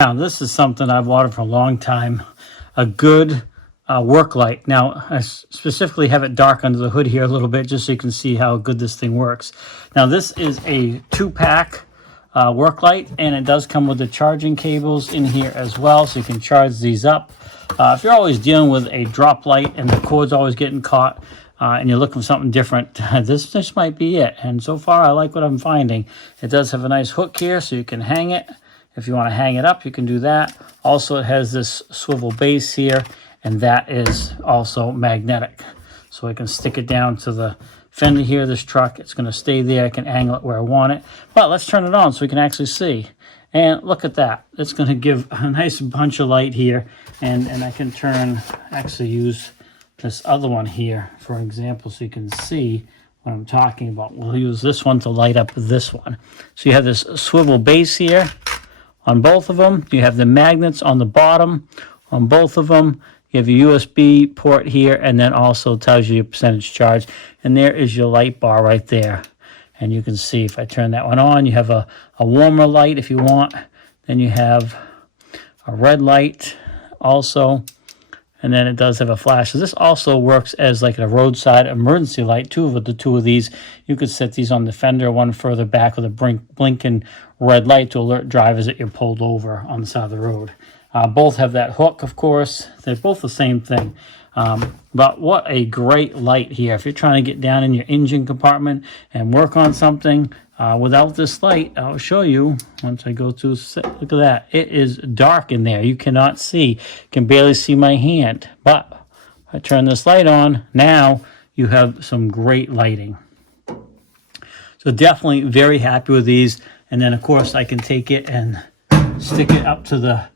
Now, this is something I've wanted for a long time, a good work light. Now, I specifically have it dark under the hood here a little bit just so you can see how good this thing works. Now, this is a 2-pack work light, and it does come with the charging cables in here as well, so you can charge these up. If you're always dealing with a drop light and the cord's always getting caught, and you're looking for something different, this might be it. And so far, I like what I'm finding. It does have a nice hook here, so you can hang it. If you want to hang it up, you can do that. Also, it has this swivel base here, and that is also magnetic. So I can stick it down to the fender here of this truck. It's going to stay there. I can angle it where I want it. But let's turn it on so we can actually see. And look at that. It's going to give a nice bunch of light here. And I can actually use this other one here, for example, so you can see what I'm talking about. We'll use this one to light up this one. So you have this swivel base here. On both of them, you have the magnets on the bottom. On both of them, you have a USB port here, and then also tells you your percentage charge. And there is your light bar right there. And you can see if I turn that one on, you have a warmer light if you want. Then you have a red light also. And then it does have a flash. So this also works as like a roadside emergency light. Two of these. You could set these on the fender, one further back with a blinking red light to alert drivers that you're pulled over on the side of the road. Both have that hook, of course. They're both the same thing. But what a great light here. If you're trying to get down in your engine compartment and work on something, without this light, I'll show you once I go to, look at that. It is dark in there. You cannot see. You can barely see my hand. But if I turn this light on, now you have some great lighting. So definitely very happy with these. And then, of course, I can take it and stick it up to the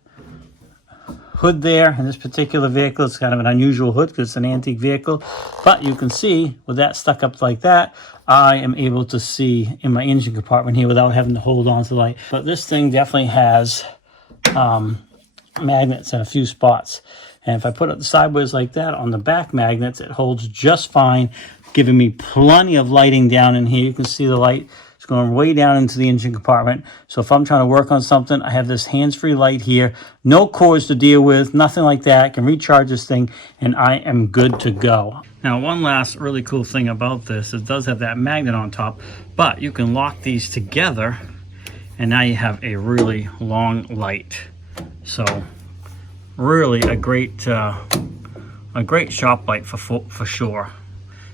hood there. In this particular vehicle, it's kind of an unusual hood because it's an antique vehicle. But you can see, with that stuck up like that, I am able to see in my engine compartment here without having to hold on to the light. But this thing definitely has magnets in a few spots. And if I put it sideways like that on the back magnets, it holds just fine, giving me plenty of lighting down in here. You can see the light. It's going way down into the engine compartment. So if I'm trying to work on something, I have this hands-free light here. No cords to deal with, nothing like that. I can recharge this thing, and I am good to go. Now, one last really cool thing about this, it does have that magnet on top, but you can lock these together, and now you have a really long light. So really a great shop light for sure.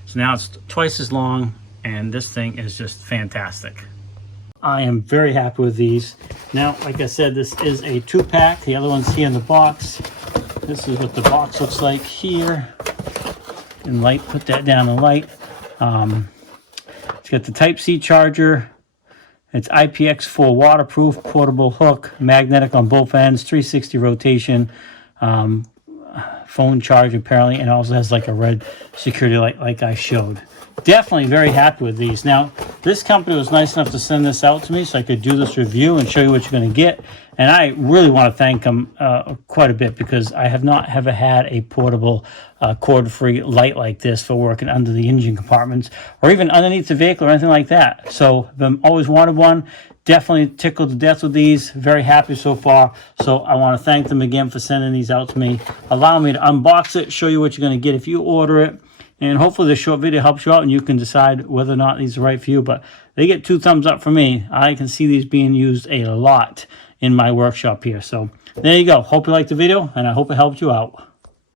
So now it's twice as long, and this thing is just fantastic. I am very happy with these. Now, like I said, this is a 2-pack. The other one's here in the box. This is what the box looks like here. And light, put that down the light. It's got the Type-C charger. It's IPX4 waterproof, portable hook, magnetic on both ends, 360 rotation, phone charge apparently, and also has like a red security light like I showed. Definitely very happy with these. Now, this company was nice enough to send this out to me so I could do this review and show you what you're going to get. And I really want to thank them quite a bit because I have not ever had a portable cord-free light like this for working under the engine compartments or even underneath the vehicle or anything like that. So I've always wanted one. Definitely tickled to death with these. Very happy so far. So I want to thank them again for sending these out to me. Allow me to unbox it, show you what you're going to get if you order it. And hopefully this short video helps you out and you can decide whether or not these are right for you. But they get 2 thumbs up for me. I can see these being used a lot in my workshop here. So there you go. Hope you liked the video and I hope it helped you out.